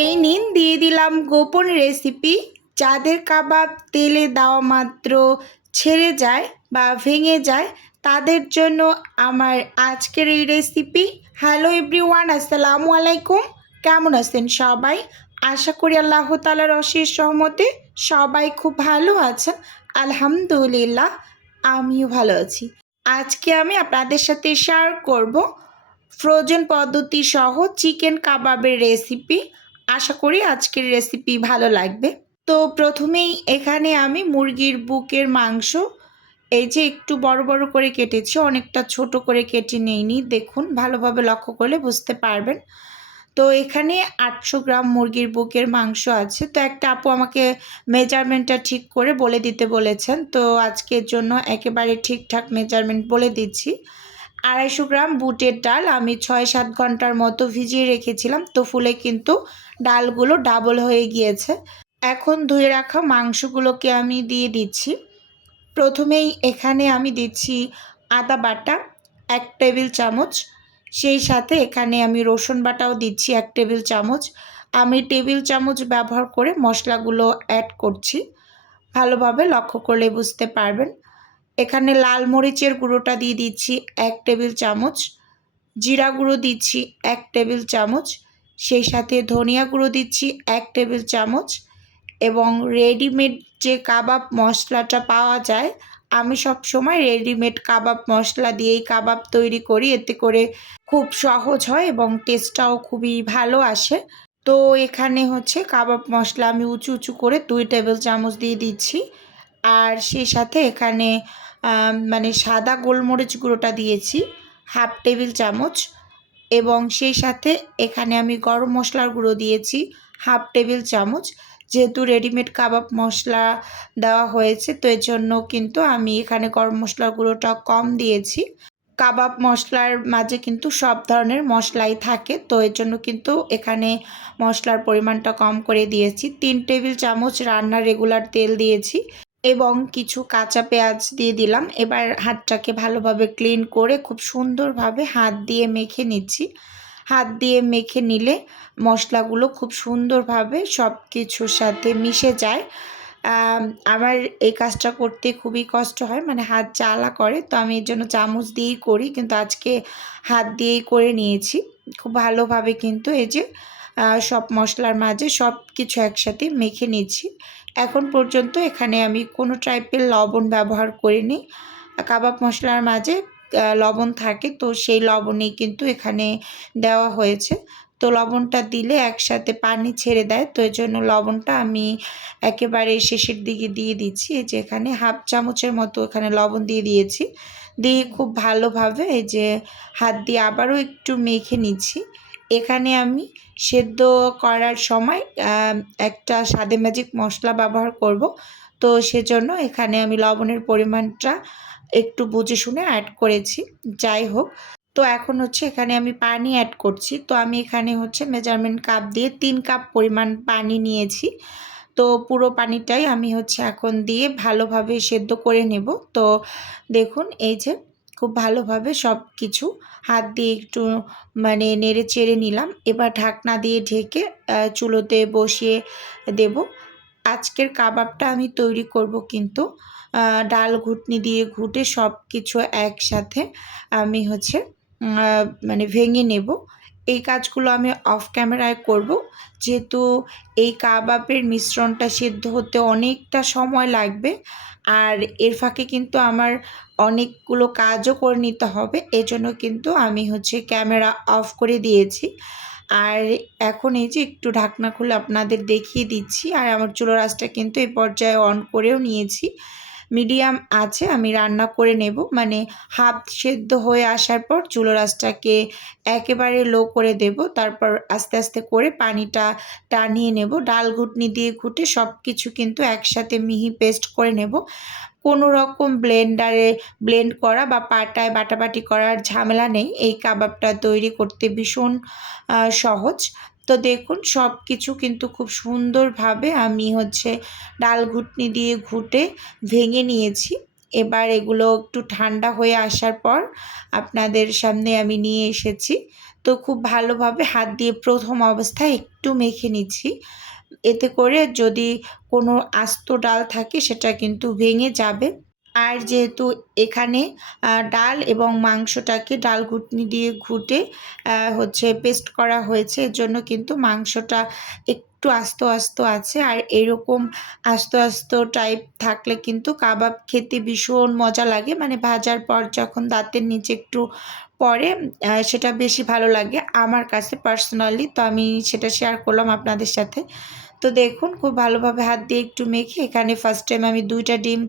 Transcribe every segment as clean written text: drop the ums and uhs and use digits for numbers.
এই নিন দিয়ে দিলাম গোপন রেসিপি। যাদের কাবাব তেলে দেওয়া মাত্র ছেড়ে যায় বা ভেঙে যায় তাদের জন্য আমার আজকের এই রেসিপি। হ্যালো এভরিওয়ান, আসসালামু আলাইকুম। কেমন আছেন সবাই? আশা করি আল্লাহ তাআলার অশেষ রহমতে সবাই খুব ভালো আছেন। আলহামদুলিল্লাহ, আমিও ভালো আছি। আজকে আমি আপনাদের সাথে শেয়ার করব ফ্রোজেন পদ্ধতি সহ চিকেন কাবাবের রেসিপি। আশা করি আজকের রেসিপি ভালো লাগবে। তো প্রথমেই এখানে আমি মুরগির বুকের মাংস এই যে একটু বড় বড় করে কেটেছি, অনেকটা ছোট করে কেটে নেইনি। দেখুন, ভালোভাবে লক্ষ্য করলে বুঝতে পারবেন। তো এখানে 800 গ্রাম মুরগির বুকের মাংস আছে। তো একটা আপু আমাকে মেজারমেন্টটা ঠিক করে বলে দিতে বলেছেন, তো আজকের জন্য একেবারে ঠিকঠাক মেজারমেন্ট বলে দিচ্ছি। 250 গ্রাম বুটের ডাল আমি 6-7 ঘন্টার মতো ভিজিয়ে রেখেছিলাম, তো ফুলে কিন্তু ডালগুলো ডাবল হয়ে গিয়েছে। এখন ধুয়ে রাখা মাংসগুলোকে আমি দিয়ে দিচ্ছি। প্রথমেই এখানে আমি দিচ্ছি আদা বাটা 1 টেবিল চামচ, সেই সাথে এখানে আমি রসুন বাটাও দিচ্ছি 1 টেবিল চামচ। আমি টেবিল চামচ ব্যবহার করে মশলাগুলো অ্যাড করছি, ভালোভাবে লক্ষ্য করলে বুঝতে পারবেন। এখানে লাল মরিচের গুঁড়োটা দিয়ে দিচ্ছি 1 টেবিল চামচ, জিরা গুঁড়ো দিচ্ছি 1 টেবিল চামচ, সেই সাথে ধনিয়া গুঁড়ো দিচ্ছি 1 টেবিল চামচ এবং রেডিমেড যে কাবাব মশলাটা পাওয়া যায়, আমি সব সময় রেডিমেড কাবাব মশলা দিয়েই কাবাব তৈরি করি। এতে করে খুব সহজ হয় এবং টেস্টটাও খুবই ভালো আসে। তো এখানে হচ্ছে কাবাব মশলা আমি উঁচু উঁচু করে 2 টেবিল চামচ দিয়ে দিচ্ছি। আর সেই সাথে এখানে মানে সাদা গোলমরিচ গুঁড়োটা দিয়েছি 1/2 টেবিল চামচ এবং সেই সাথে এখানে আমি গরম মশলার গুঁড়ো দিয়েছি 1/2 টেবিল চামচ। যেহেতু রেডিমেড কাবাব মশলা দেওয়া হয়েছে, তো এর জন্য কিন্তু আমি এখানে গরম মশলার গুঁড়োটা কম দিয়েছি। কাবাব মশলার মাঝে কিন্তু সব ধরনের মশলাই থাকে, তো এর জন্য কিন্তু এখানে মশলার পরিমাণটা কম করে দিয়েছি। 3 টেবিল চামচ রান্নার রেগুলার তেল দিয়েছি এবং কিছু কাঁচা পেঁয়াজ দিয়ে দিলাম। এবার হাতটাকে ভালোভাবে ক্লিন করে খুব সুন্দরভাবে হাত দিয়ে মেখে নিচ্ছি। হাত দিয়ে মেখে নিলে মশলাগুলো খুব সুন্দরভাবে সব কিছুর সাথে মিশে যায়। আমার এই কাজটা করতে খুবই কষ্ট হয়, মানে হাত জ্বালা করে, তো আমি এর জন্য চামচ দিয়েই করি, কিন্তু আজকে হাত দিয়েই করে নিয়েছি। খুব ভালোভাবে কিন্তু এই যে সব মশলার মাঝে সব কিছু একসাথে মেখে নিচ্ছি। এখন পর্যন্ত এখানে আমি কোনো টাইপের লবণ ব্যবহার করিনি। কাবাব মশলার মাঝে লবণ থাকে, তো সেই লবণেই কিন্তু এখানে দেওয়া হয়েছে। তো লবণটা দিলে একসাথে পানি ছেড়ে দেয়, তো এর জন্য লবণটা আমি একেবারে শেষের দিকে দিয়ে দিচ্ছি। এই যে এখানে 1/2 চামচের মতো এখানে লবণ দিয়ে দিয়েছি। দিয়ে খুব ভালোভাবে এই যে হাত দিয়ে আবারও একটু মেখে নিচ্ছি। এখানে আমি সেদ্ধ করার সময় একটা স্বাদে ম্যাজিক মশলা ব্যবহার করব, তো সেজন্য এখানে আমি লবণের পরিমাণটা একটু বুঝে শুনে অ্যাড করেছি। যাই হোক, তো এখন হচ্ছে এখানে আমি পানি অ্যাড করছি। তো আমি এখানে হচ্ছে মেজারমেন্ট কাপ দিয়ে 3 কাপ পরিমাণ পানি নিয়েছি। তো পুরো পানিটাই আমি হচ্ছে এখন দিয়ে ভালোভাবে সেদ্ধ করে নেব। তো দেখুন, এই যে খুব ভালোভাবে সব কিছু হাত দিয়ে একটু মানে নেড়ে চেড়ে নিলাম। এবার ঢাকনা দিয়ে ঢেকে চুলোতে বসিয়ে দেব। আজকের কাবাবটা আমি তৈরি করব কিন্তু ডাল ঘুটনি দিয়ে ঘুটে সব কিছু একসাথে আমি হচ্ছে মানে ভেঙে নেব। এই কাজগুলো আমি অফ ক্যামেরায় করব, যেহেতু এই কাবাবের মিশ্রণটা সিদ্ধ হতে অনেকটা সময় লাগবে। আর এর ফাঁকে কিন্তু আমার অনেকগুলো কাজও করে নিতে হবে, এজন্য কিন্তু আমি হচ্ছে ক্যামেরা অফ করে দিয়েছি। আর এখন এই যে একটু ঢাকনা খুলে আপনাদের দেখিয়ে দিচ্ছি। আর আমার চুলার আঁচটা কিন্তু এই পর্যায়ে অন করেও নিয়েছি। মিডিয়াম আছে আমি রান্না করে নেব, মানে হাফ সেদ্ধ হয়ে আসার পর চুলার আঁচটাকে একেবারে লো করে দেব। তারপর আস্তে আস্তে করে পানিটা টানিয়ে নেব। ডাল ঘুটনি দিয়ে ঘুটে সব কিছু কিন্তু একসাথে মিহি পেস্ট করে নেব। কোনো রকম ব্লেন্ডারে ব্লেন্ড করা বা পাটায় বাটাবাটি করার ঝামেলা নেই। এই কাবাবটা তৈরি করতে ভীষণ সহজ। তো দেখুন, সব কিছু কিন্তু খুব সুন্দরভাবে আমি হচ্ছে ডাল ঘুটনি দিয়ে ঘুটে ভেঙে নিয়েছি। এবার এগুলো একটু ঠান্ডা হয়ে আসার পর আপনাদের সামনে আমি নিয়ে এসেছি। তো খুব ভালোভাবে হাত দিয়ে প্রথম অবস্থায় একটু মেখে নিচ্ছি। এতে করে যদি কোনো আস্ত ডাল থাকে সেটা কিন্তু ভেঙে যাবে। আর যেহেতু এখানে ডাল এবং মাংসটাকে ডাল ঘুটনি দিয়ে ঘুটে পেস্ট করা হয়েছে, এজন্য কিন্তু মাংসটা একটু আস্ত আস্ত আছে। আর এরকম আস্ত আস্ত টাইপ থাকলে কিন্তু কাবাব খেতে ভীষণ মজা লাগে, মানে ভাজার পর যখন দাঁতের নিচে একটু পড়ে সেটা বেশি ভালো লাগে আমার কাছে পার্সোনালি। তো আমি সেটা শেয়ার করলাম আপনাদের সাথে। তো দেখুন খুব ভালোভাবে হাত দিয়ে একটু মেখে এখানে ফার্স্ট টাইম আমি 2টা ডিম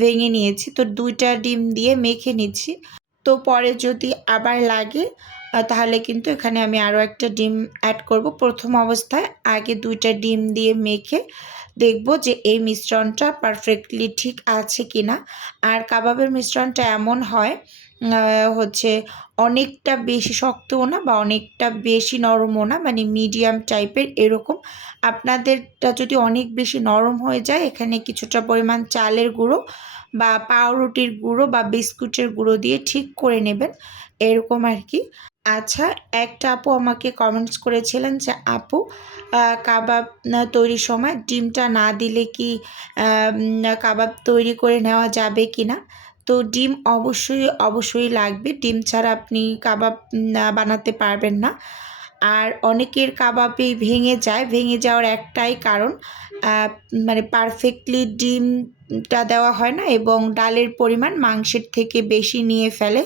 ভেঙে নিয়েছি। তো 2টা ডিম দিয়ে মেখে নিচ্ছি। তো পরে যদি আবার লাগে তাহলে কিন্তু এখানে আমি আরও একটা ডিম অ্যাড করব। প্রথম অবস্থায় আগে 2টা ডিম দিয়ে মেখে দেখব যে এই মিশ্রণটা পারফেক্টলি ঠিক আছে কি না। আর কাবাবের মিশ্রণটা এমন হয় অনেকটা বেশি শক্তও না বা অনেকটা বেশি নরমও না, মানে মিডিয়াম টাইপের এরকম। আপনাদেরটা যদি অনেক বেশি নরম হয়ে যায় এখানে কিছুটা পরিমাণ চালের গুঁড়ো বা পাউরুটির গুঁড়ো বা বিস্কুটের গুঁড়ো দিয়ে ঠিক করে নেবেন, এরকম আর কি। আচ্ছা, একটা আপু আমাকে কমেন্টস করেছিলেন যে আপু কাবাব তৈরির সময় ডিমটা না দিলে কি কাবাব তৈরি করে নেওয়া যাবে কি না? তো ডিম অবশ্যই লাগবে। ডিম ছাড়া আপনি কাবাব বানাতে পারবেন না। আর অনেকের কাবাবেই ভেঙে যায়। ভেঙে যাওয়ার একটাই কারণ মানে পারফেক্টলি ডিমটা দেওয়া হয় না এবং ডালের পরিমাণ মাংসের থেকে বেশি নিয়ে ফেলে,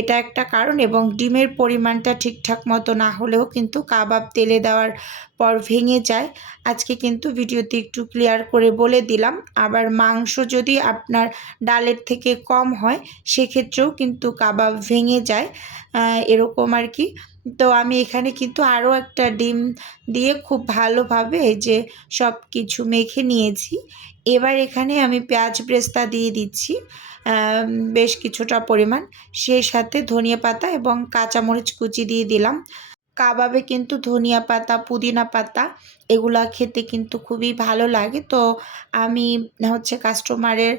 এটা একটা কারণ। এবং ডিমের পরিমাণটা ঠিকঠাক মতো না হলেও কিন্তু কাবাব তেলে দেওয়ার পর ভেঙে যায়। আজকে কিন্তু ভিডিওতে একটু ক্লিয়ার করে বলে দিলাম। আবার মাংস যদি আপনার ডালের থেকে কম হয় সেক্ষেত্রেও কিন্তু কাবাব ভেঙে যায়, এরকম আর কি। তো আমি এখানে কিন্তু আরও একটা ডিম দিয়ে খুব ভালোভাবে এই যে সব কিছু মেখে নিয়েছি। এবার এখানে আমি পেঁয়াজ ব্রেস্তা দিয়ে দিচ্ছি বেশ কিছুটা পরিমাণ, সেই সাথে ধনিয়া পাতা এবং কাঁচামরিচ কুচি দিয়ে দিলাম। কাবাবে কিন্তু ধনিয়া পাতা, পুদিনা পাতা এগুলা খেতে কিন্তু খুবই ভালো লাগে। তো আমি কাস্টমারের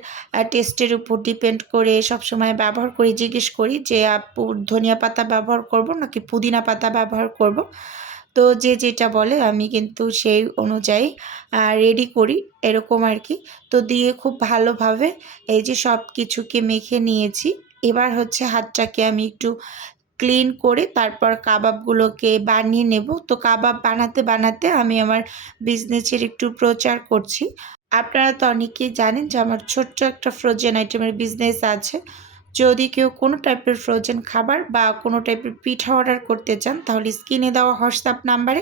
টেস্টের উপর ডিপেন্ড করে সবসময় ব্যবহার করি, জিজ্ঞেস করি যে আপু ধনিয়া পাতা ব্যবহার করব নাকি পুদিনা পাতা ব্যবহার করব। তো যে যেটা বলে আমি কিন্তু সেই অনুযায়ী রেডি করি, এরকম আর কি। তো দিয়ে খুব ভালোভাবে এই যে সব কিছুকে মেখে নিয়েছি। এবার হাতটাকে আমি একটু ক্লিন করে তারপর কাবাবগুলোকে বানিয়ে নেব। তো কাবাব বানাতে বানাতে আমি আমার বিজনেসের একটু প্রচার করছি। আপনারা তো অনেকেই জানেন যে আমার ছোট্ট একটা ফ্রোজেন আইটেমের বিজনেস আছে। যদি কেউ কোনো টাইপের ফ্রোজেন খাবার বা কোনো টাইপের পিঠা অর্ডার করতে চান তাহলে স্ক্রিনে দেওয়া হোয়াটসঅ্যাপ নাম্বারে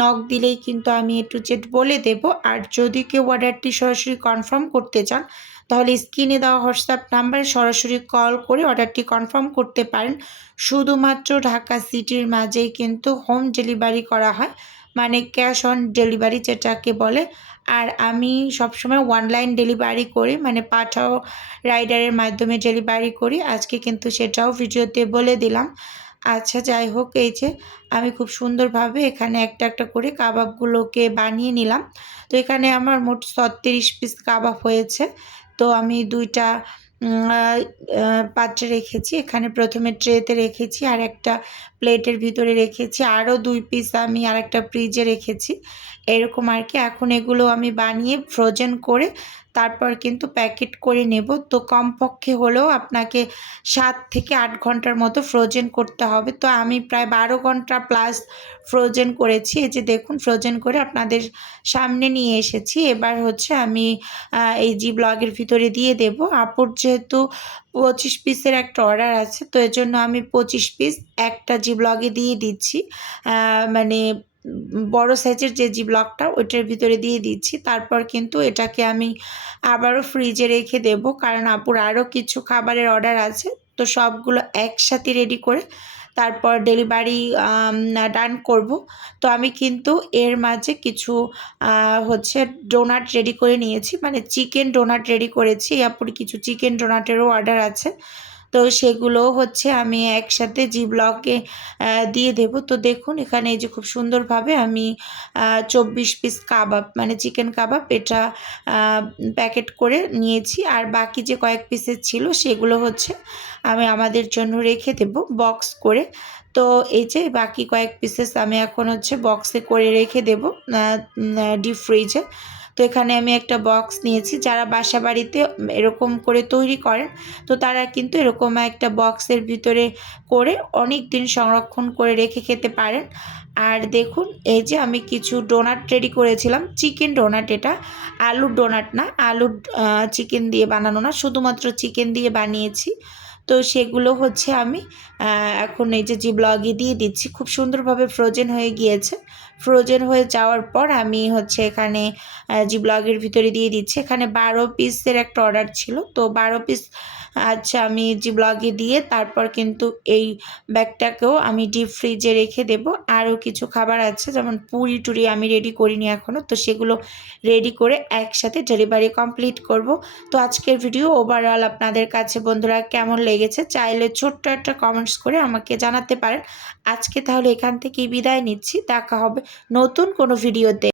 নক দিলেই কিন্তু আমি A to Z বলে দেব। আর যদি কেউ অর্ডারটি সরাসরি কনফার্ম করতে চান তাহলে স্ক্রিনে দেওয়া হোয়াটসঅ্যাপ নাম্বারে সরাসরি কল করে অর্ডারটি কনফার্ম করতে পারেন। শুধুমাত্র ঢাকা সিটির মাঝেই কিন্তু হোম ডেলিভারি করা হয়, মানে ক্যাশ অন ডেলিভারি যেটাকে বলে। আর আমি সবসময় অনলাইন ডেলিভারি করি, মানে পাঠাও রাইডারের মাধ্যমে ডেলিভারি করি। আজকে কিন্তু সেটাও ভিডিওতে বলে দিলাম। আচ্ছা, যাই হোক, এই যে আমি খুব সুন্দরভাবে এখানে একটা একটা করে কাবাবগুলোকে বানিয়ে নিলাম। তো এখানে আমার মোট 36 পিস কাবাব হয়েছে। তো আমি 2টা পাত্রে রেখেছি। এখানে প্রথমে ট্রেতে রেখেছি, আর একটা প্লেটের ভিতরে রেখেছি, আরও 2 পিস আমি আরেকটা ফ্রিজে রেখেছি, এরকম আর কি। এখন এগুলো আমি বানিয়ে ফ্রোজেন করে তারপর কিন্তু প্যাকেট করে নেব। তো কমপক্ষে হলেও আপনাকে 7 থেকে 8 ঘন্টার মতো ফ্রোজেন করতে হবে। তো আমি প্রায় 12 ঘন্টা প্লাস ফ্রোজেন করেছি। এই যে দেখুন, ফ্রোজেন করে আপনাদের সামনে নিয়ে এসেছি। এবার আমি এই জি ব্লগের ভিতরে দিয়ে দেব। আপুর যেহেতু 25 পিসের একটা অর্ডার আছে, তো এজন্য আমি 25 পিস একটা জি ব্লগে দিয়ে দিচ্ছি। মানে বড় সাইজের যে জি ব্লকটা ওইটার ভিতরে দিয়ে দিচ্ছি। তারপর কিন্তু এটাকে আমি আবারও ফ্রিজে রেখে দেব, কারণ আপুর আরও কিছু খাবারের অর্ডার আছে। তো সবগুলো একসাথে রেডি করে তারপর ডেলিভারি ডান করব। তো আমি কিন্তু এর মাঝে কিছু ডোনাট রেডি করে নিয়েছি, মানে চিকেন ডোনাট রেডি করেছি। আপুর কিছু চিকেন ডোনাটেরও অর্ডার আছে। তো সেগুলো হচ্ছে আমি একসাথে জি ব্লগে দিয়ে দেব। তো দেখুন এখানে এই যে খুব সুন্দরভাবে আমি 24 পিস কাবাব মানে চিকেন কাবাব এটা প্যাকেট করে নিয়েছি। আর বাকি যে কয়েক পিসের ছিল সেগুলো হচ্ছে আমি আমাদের জন্য রেখে দেব বক্স করে। তো এই যে বাকি কয়েক পিসেস আমি এখন হচ্ছে বক্সে করে রেখে দেব ডিপ ফ্রিজে। তো এখানে আমি একটা বক্স নিয়েছি, যারা বাসা বাড়িতে এরকম করে তৈরি করেন তো তারা কিন্তু এরকম একটা বক্সের ভিতরে করে অনেক দিন সংরক্ষণ করে রেখে খেতে পারেন। আর দেখুন এই যে আমি কিছু ডোনাট রেডি করেছিলাম, চিকেন ডোনাট, এটা আলুর ডোনাট না, আলুর চিকেন দিয়ে বানানো না, শুধুমাত্র চিকেন দিয়ে বানিয়েছি। তো সেগুলো হচ্ছে আমি এখন এই যে জি ব্লগে দিয়ে দিচ্ছি। খুব সুন্দরভাবে ফ্রোজেন হয়ে গিয়েছে। ফ্রোজেন হয়ে যাওয়ার পর আমি হচ্ছে এখানে জি ব্লগের ভিতরে দিয়ে দিচ্ছি। এখানে 12 পিসের একটা অর্ডার ছিল, তো 12 পিস আচ্ছা আমি জি ব্লগে দিয়ে তারপর কিন্তু এই ব্যাগটাকেও আমি ডিপ ফ্রিজে রেখে দেব। আরও কিছু খাবার আছে, যেমন পুরি টুরি আমি রেডি করিনি এখনও, তো সেগুলো রেডি করে একসাথে ডেলিভারি কমপ্লিট করব। তো আজকের ভিডিও ওভারঅল আপনাদের কাছে বন্ধুরা কেমন লেগেছে চাইলে ছোট্ট একটা কমেন্টস করে আমাকে জানাতে পারেন। আজকে তাহলে এখান থেকেই বিদায় নিচ্ছি, দেখা হবে নতুন কোনো ভিডিওতে।